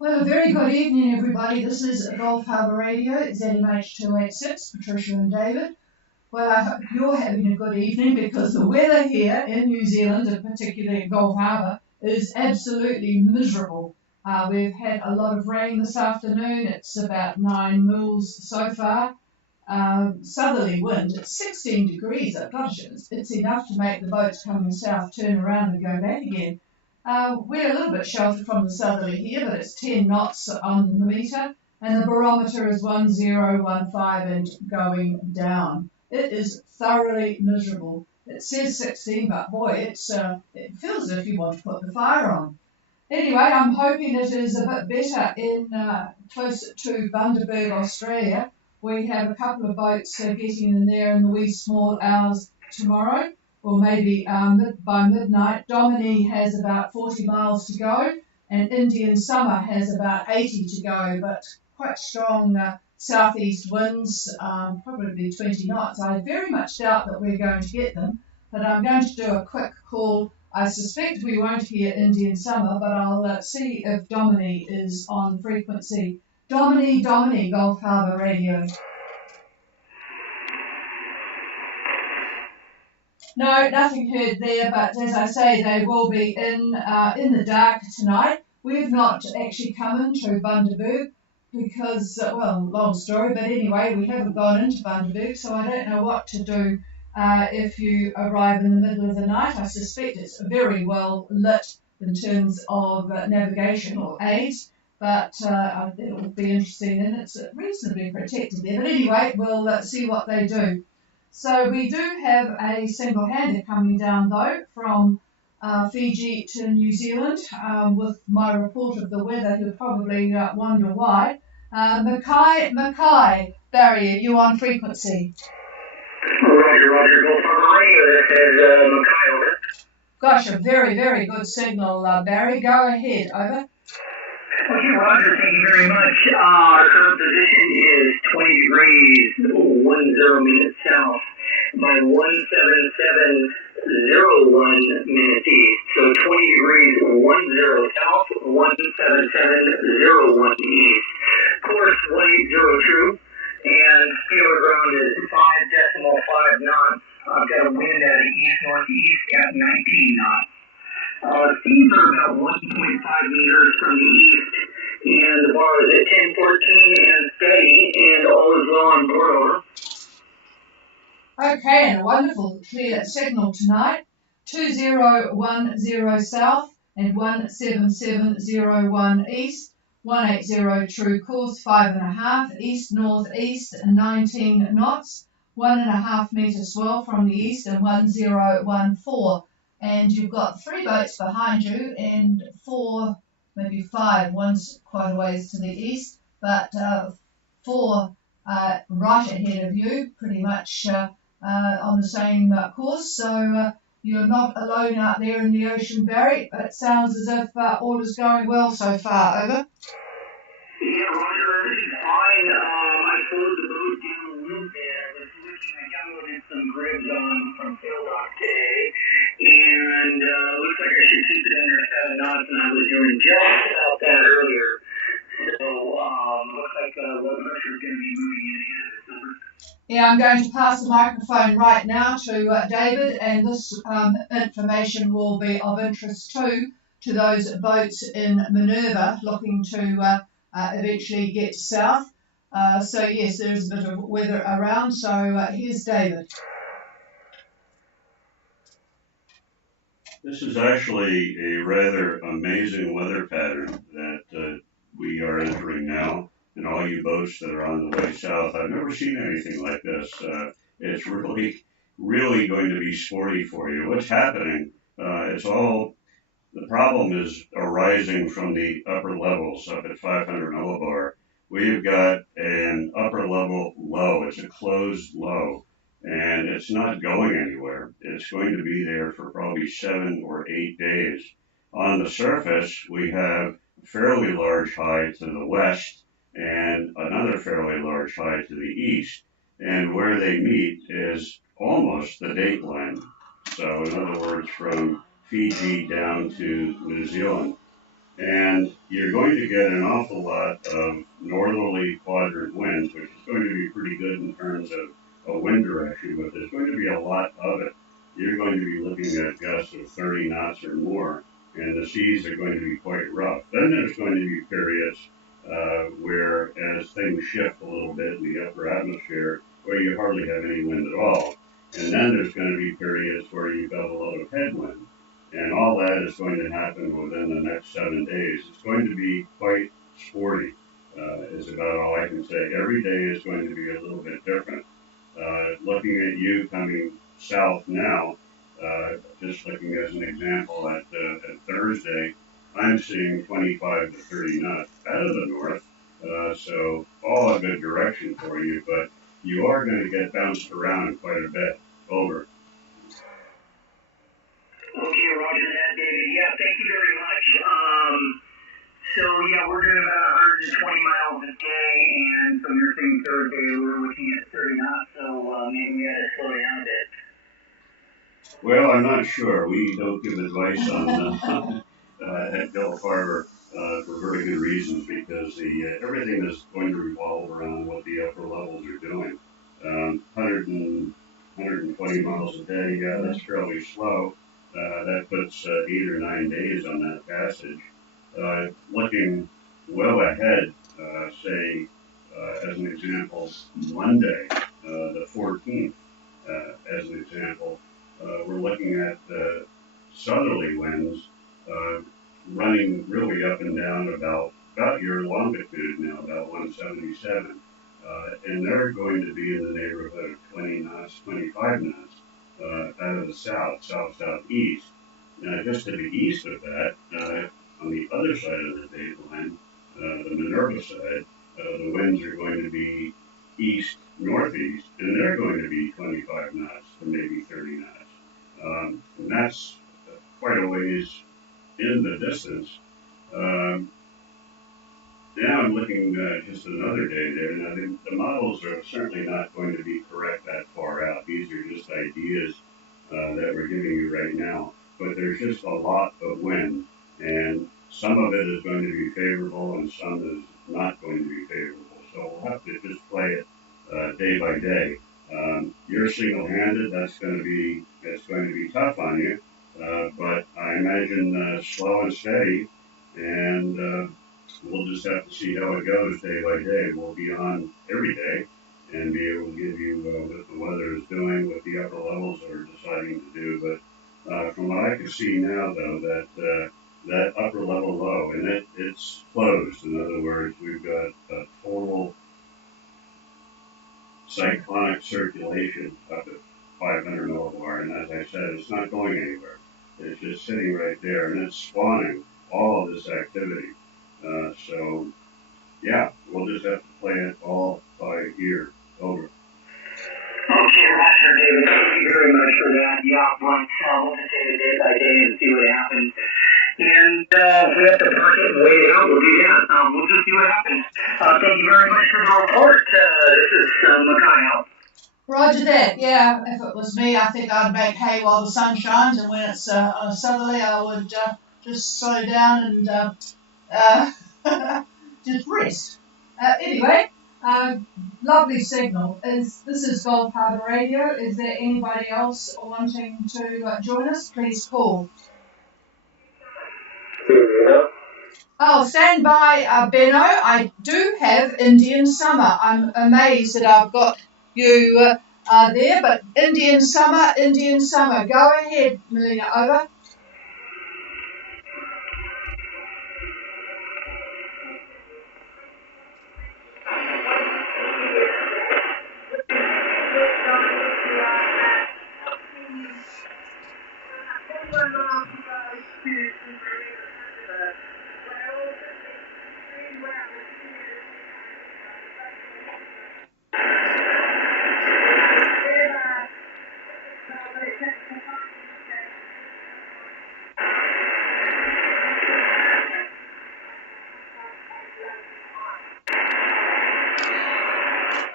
Well, a very good evening, everybody. This is Gulf Harbour Radio, ZMH286, Patricia and David. Well, I hope you're having a good evening because the weather here in New Zealand, and particularly at Gulf Harbour, is absolutely miserable. We've had a lot of rain this afternoon. It's about 9 mils so far. Southerly wind, it's 16 degrees. Gosh, it's enough to make the boats coming south turn around and go back again. We're a little bit sheltered from the southerly here, but it's 10 knots on the meter, and the barometer is 1015 and going down. It is thoroughly miserable. It says 16, but boy, it feels as if you want to put the fire on. Anyway, I'm hoping it is a bit better in closer to Bundaberg, Australia. We have a couple of boats getting in there in the wee small hours tomorrow, or maybe by midnight. Domini has about 40 miles to go, and Indian Summer has about 80 to go, but quite strong southeast winds, probably 20 knots. I very much doubt that we're going to get them, but I'm going to do a quick call. I suspect we won't hear Indian Summer, but I'll see if Domini is on frequency. Domini, Gulf Harbour Radio. No, nothing heard there, but as I say, they will be in the dark tonight. We've not actually come into Bundaberg because, well, long story, but anyway, we haven't gone into Bundaberg, so I don't know what to do if you arrive in the middle of the night. I suspect it's very well lit in terms of navigation or aids, but it'll be interesting, and it's reasonably protected there. But anyway, we'll see what they do. So we do have a single-hander coming down, though, from Fiji to New Zealand with my report of the weather. You'll probably wonder why. Mackay, Barry, are you on frequency? Roger. Gulf Harbour Radio, this is Mackay, over. Gosh, a very, very good signal, Barry. Go ahead, over. Okay, Roger, thank you very much. Our current position is 20 degrees, 10 minutes south by 17701 minutes east. So 20 degrees, 10 south, 17701 east. Course 180 true, and speed over ground is 5.5 knots. I've got a wind at east-northeast at 19 knots. Seas are about 1.5 meters from the east, and the bar is at 1014 and steady, and all is well on board, over. Okay, and a wonderful clear signal tonight. 2010 south and 17701 east. 180 true course, 5.5, east-northeast, 19 knots. 1.5 metre swell from the east and 1014. And you've got 3 boats behind you and 4, maybe 5, one's quite a ways to the east, but 4 right ahead of you, pretty much on the same course. So you're not alone out there in the ocean, Barry, but it sounds as if all is going well so far, over. Yeah, Roger, everything's fine. I slowed the boat down a little bit. I was looking, I downloaded some grids from Saildock today, and looks like I should keep it under 7 knots, and I was doing just about that earlier. So, looks like low pressure is going to be moving in ahead of us, over. Yeah, I'm going to pass the microphone right now to David, and this information will be of interest too to those boats in Minerva looking to eventually get south. So yes, there's a bit of weather around, so here's David. This is actually a rather amazing weather pattern that we are entering now, and all you boats that are on the way south. I've never seen anything like this. It's really going to be sporty for you. What's happening? The problem is arising from the upper levels up at 500 millibar. We've got an upper level low. It's a closed low, and it's not going anywhere. It's going to be there for probably 7 or 8 days. On the surface, we have a fairly large high to the west and another fairly large high to the east. And where they meet is almost the date line. So in other words, from Fiji down to New Zealand. And you're going to get an awful lot of northerly quadrant winds, which is going to be pretty good in terms of a wind direction, but there's going to be a lot of it. You're going to be looking at gusts of 30 knots or more, and the seas are going to be quite rough. Then there's going to be periods where, as things shift a little bit in the upper atmosphere, where you hardly have any wind at all. And then there's going to be periods where you've got a lot of headwind. And all that is going to happen within the next 7 days. It's going to be quite sporty, is about all I can say. Every day is going to be a little bit different. Looking at you coming south now, just looking as an example at Thursday, I'm seeing 25 to 30 knots out of the north. So all a good direction for you, but you are going to get bounced around quite a bit. Over. Okay, roger that, David. Yeah, thank you very much. So yeah, we're doing about 120 miles a day, and so you're saying Thursday we were looking at 30 knots, so maybe we got to slow down a bit. Well, I'm not sure. We don't give advice on at Gulf Harbor for very good reasons, because everything is going to revolve around what the upper levels are doing. 120 miles a day, yeah, that's fairly slow. That puts 8 or 9 days on that passage. Looking well ahead, say, as an example, Monday, the 14th, as an example, we're looking at southerly winds running really up and down about your longitude now, about 177. And they're going to be in the neighborhood of 20 knots, 25 knots out of the southeast. Now, just to the east of that, on the other side of the date line, the Minerva side, the winds are going to be east-northeast, and they're going to be 25 knots to maybe 30 knots. And that's quite a ways in the distance. Now I'm looking just another day there. Now, the models are certainly not going to be correct that far out. These are just ideas that we're giving you right now. But there's just a lot of wind, and some of it is going to be favorable and some is not going to be favorable. So we'll have to just play it day by day. You're single-handed. That's going to be tough on you. But I imagine slow and steady, and we'll just have to see how it goes day by day. We'll be on every day and be able to give you what the weather is doing, what the upper levels are deciding to do. But from what I can see now, though, that upper level low, and it's closed. In other words, we've got a total cyclonic circulation up at 500 millibar, and as I said, it's not going anywhere. It's just sitting right there, and it's spawning all of this activity. So, yeah, we'll just have to play it all by ear. Over. Okay, Roger, David, thank you very much for that. Yeah, we'll just take it day by day and see what happens. And if we have to park it and wait it out, we'll do that. We'll just see what happens. Thank you very much for the report. This is Mikhail. Roger that. Yeah, if it was me, I think I'd make hay while the sun shines, and when it's southerly, I would just slow down and just rest. Anyway, lovely signal. This is Gulf Harbour Radio. Is there anybody else wanting to join us? Please call. Oh, stand by, Benno. I do have Indian Summer. I'm amazed that I've got you there, but Indian Summer. Go ahead, Melina, over.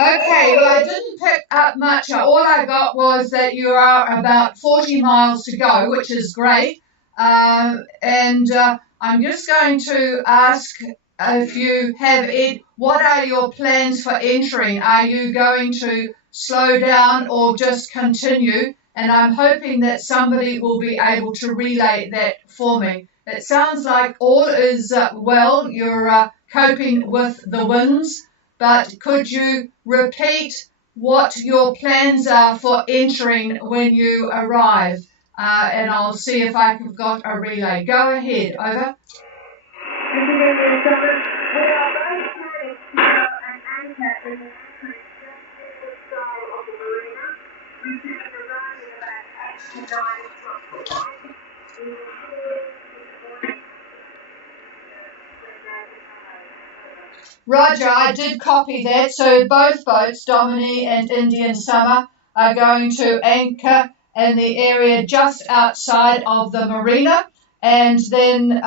Okay, well, I didn't pick up much. All I got was that you are about 40 miles to go, which is great. And I'm just going to ask if you have what are your plans for entering? Are you going to slow down or just continue? And I'm hoping that somebody will be able to relay that for me. It sounds like all is well. You're coping with the winds, but could you repeat what your plans are for entering when you arrive? And I'll see if I've got a relay. Go ahead, over. Roger, I did copy that. So both boats, Domini and Indian Summer, are going to anchor in the area just outside of the marina and then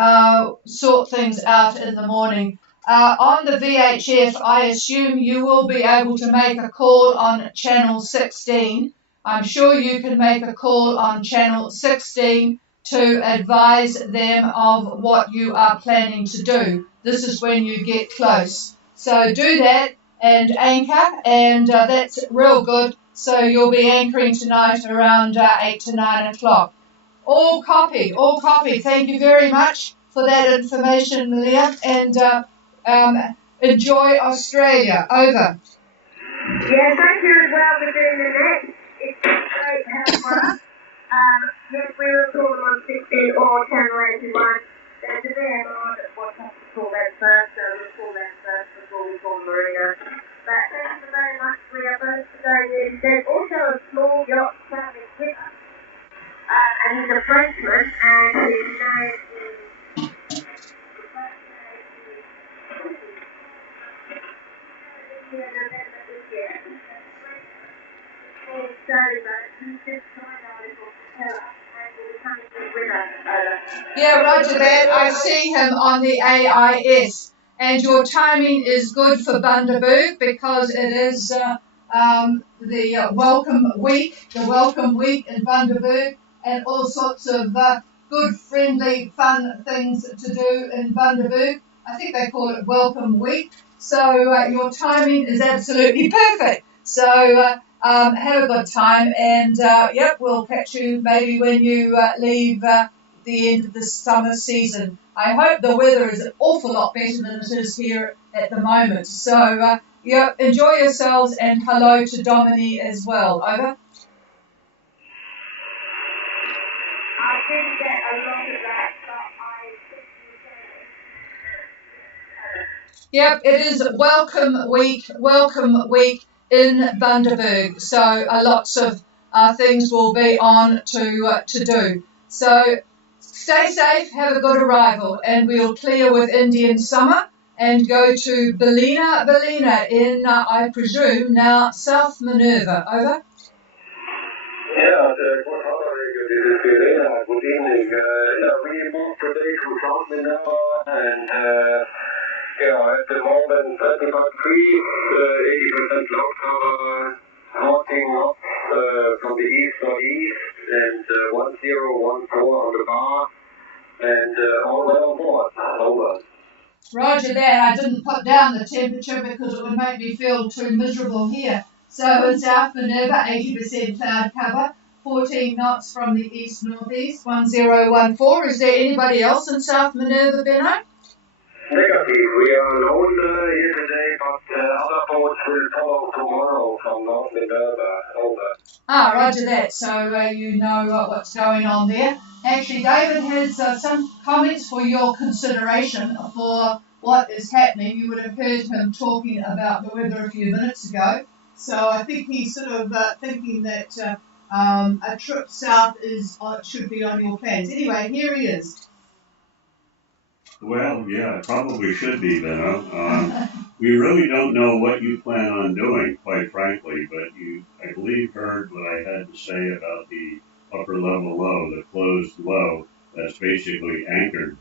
sort things out in the morning. On the VHF, I assume you will be able to make a call on channel 16. I'm sure you can make a call on channel 16 to advise them of what you are planning to do. This is when you get close. So do that and anchor, and that's real good. So you'll be anchoring tonight around 8 to 9 o'clock. All copied, all copied. Thank you very much for that information, Malia, and enjoy Australia. Over. Yeah, thank you as well for doing the net. It's great help for us. Yes, we will call them on 16 or channel 81. There's a bit on what have to call them first, so we'll call them first before we call Marina. But thank you very much. We are both going in. There's also a small yacht traveling with us. And he's a Frenchman, and his name is... Yeah, roger that. I see him on the AIS. And your timing is good for Bundaberg because it is the welcome week in Bundaberg, and all sorts of good, friendly, fun things to do in Bundaberg. I think they call it Welcome Week. So your timing is absolutely perfect. So have a good time, and yep, we'll catch you maybe when you leave the end of the summer season. I hope the weather is an awful lot better than it is here at the moment. So yeah, enjoy yourselves, and hello to Domini as well. Over. I didn't get a lot of that, but I Yep, it is welcome week in Bundaberg. So lots of things will be on to do. So stay safe, have a good arrival, and we'll clear with Indian Summer and go to Ballina in, I presume, now South Minerva. Over. Yeah, good morning, this is Ballina. Good evening. We moved today to South Minerva, and at the moment 25 degrees, 80% cloud cover, floating up from the east northeast, and 1014 on the bar, and all well on board. Over. Roger that. I didn't put down the temperature because it would make me feel too miserable here. So in South Minerva, 80% cloud cover, 14 knots from the east-northeast, 1014. Is there anybody else in South Minerva, Benno? Negative. We are alone here today, but other boats will follow tomorrow from North Minerva. Over. Ah, roger that. So you know what's going on there. Actually, David has some comments for your consideration for what is happening. You would have heard him talking about the weather a few minutes ago. So I think he's sort of thinking that a trip south should be on your plans. Anyway, here he is. Well, yeah, it probably should be, Benno. We really don't know what you plan on doing, quite frankly, but you, I believe, heard what I had to say about the upper level low, the closed low, that's basically anchored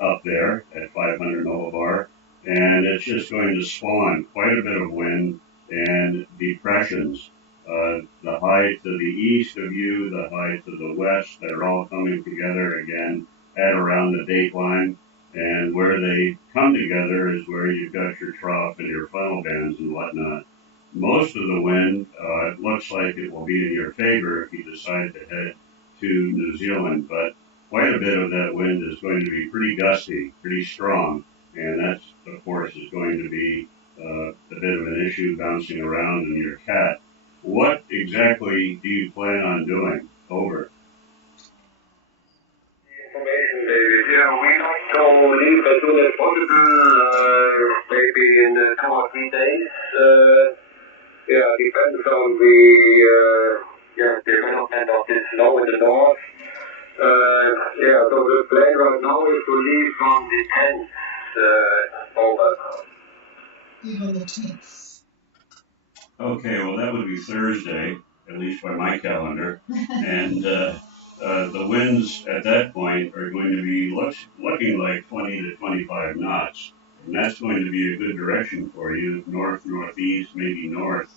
up there at 500 millibar, and it's just going to spawn quite a bit of wind and depressions. The high to the east of you, the high to the west, they're all coming together again at around the date line. And where they come together is where you've got your trough and your funnel bands and whatnot. Most of the wind, it looks like it will be in your favor if you decide to head to New Zealand, but quite a bit of that wind is going to be pretty gusty, pretty strong, and that, of course, is going to be a bit of an issue bouncing around in your cat. What exactly do you plan on doing? Over. Information, David. Yeah, we like to leave as soon as possible, maybe in 2 or 3 days. Yeah, depends on the development of this snow in the north. Yeah, so the plan right now is to leave on the 10th. Over. Even the 10th. Okay, well, that would be Thursday, at least by my calendar. And the winds at that point are going to be looking like 20 to 25 knots. And that's going to be a good direction for you, north, northeast, maybe north.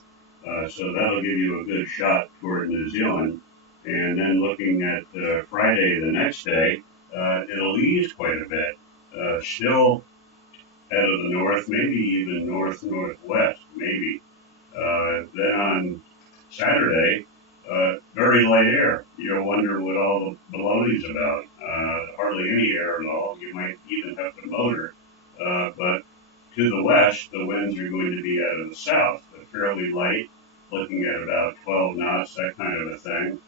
So that'll give you a good shot toward New Zealand. And then looking at Friday, the next day, it'll ease quite a bit. Still out of the north, maybe even north-northwest, maybe. Then on Saturday, very light air. You'll wonder what all the baloney's about. Hardly any air at all. You might even have to motor. But to the west, the winds are going to be out of the south, but fairly light, looking at about 12 knots, that kind of a thing.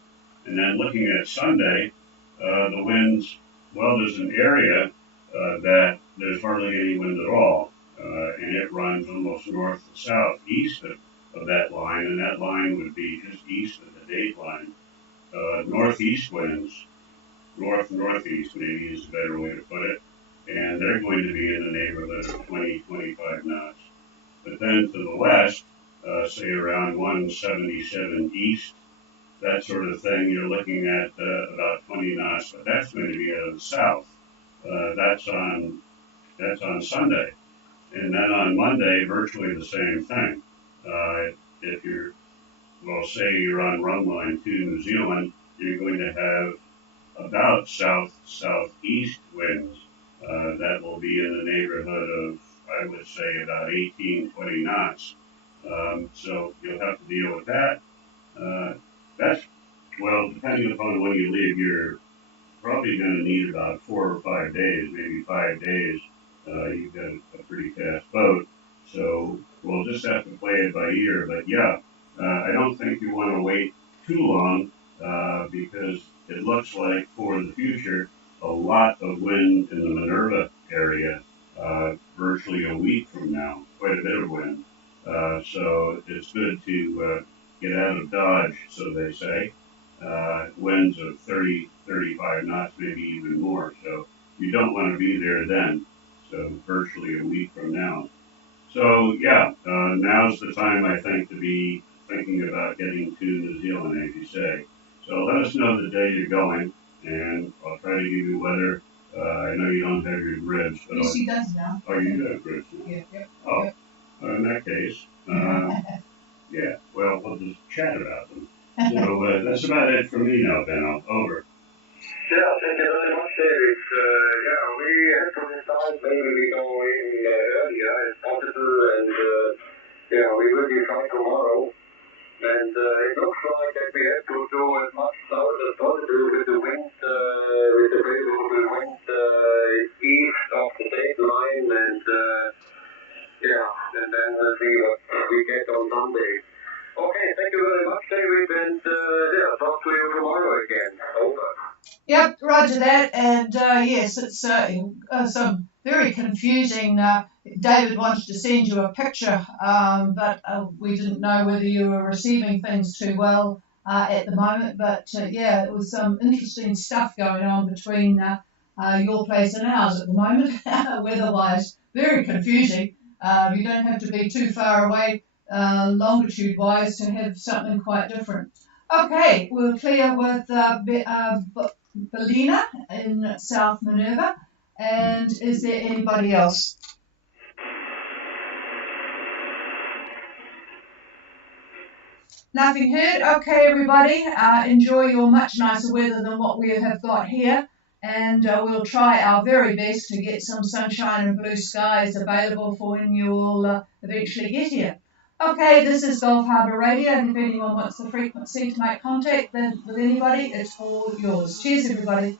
And then looking at Sunday, the winds, well, there's an area that there's hardly any wind at all. And it runs almost north to south, east of that line, and that line would be just east of the date line. Northeast winds, north-northeast maybe is a better way to put it, and they're going to be in the neighborhood of 20, 25 knots. But then to the west, say around 177 east, that sort of thing, you're looking at about 20 knots, but that's going to be out of the south. That's on Sunday. And then on Monday, virtually the same thing. If you're, well, say you're on run line to New Zealand, you're going to have about south-southeast winds that will be in the neighborhood of, I would say, about 18, 20 knots. So you'll have to deal with that. That's, well, depending upon when you leave, you're probably going to need about 4 or 5 days, maybe 5 days. You've got a pretty fast boat, so we'll just have to play it by ear. But yeah, I don't think you want to wait too long because it looks like for the future a lot of wind in the Minerva area virtually a week from now, quite a bit of wind. So it's good to get out of Dodge, so they say. Winds of 30, 35 knots, maybe even more. So you don't want to be there then. So virtually a week from now. So yeah, now's the time I think to be thinking about getting to New Zealand, as you say. So let us know the day you're going, and I'll try to give you weather. I know you don't have your grids, but Yes, he does now. oh, you do have grids now. Yep. Oh, in that case, yeah. Well, we'll just chat about them. So that's about it for me now, Ben. Over. Yeah, thank you very much, David. Yeah, we have to decide maybe we go in earlier if possible, and yeah, we will decide tomorrow. And it looks like that we have to do as much south as possible with the wind, with the favorable wind east of the date line, and yeah, and then we'll see what we get on Sunday. Okay, thank you very much, David, and yeah, talk to you tomorrow again. Over. Yep, roger that. And yes, it's some very confusing. David wanted to send you a picture, but we didn't know whether you were receiving things too well at the moment. But yeah, it was some interesting stuff going on between your place and ours at the moment, weather-wise. Very confusing. You don't have to be too far away longitude-wise to have something quite different. Okay, we're clear with Bellina in South Minerva. And is there anybody else? Nothing heard? Okay, everybody. Enjoy your much nicer weather than what we have got here. and we'll try our very best to get some sunshine and blue skies available for when you all eventually get here. Okay, this is Gulf Harbour Radio, and if anyone wants the frequency to make contact with anybody, it's all yours. Cheers, everybody.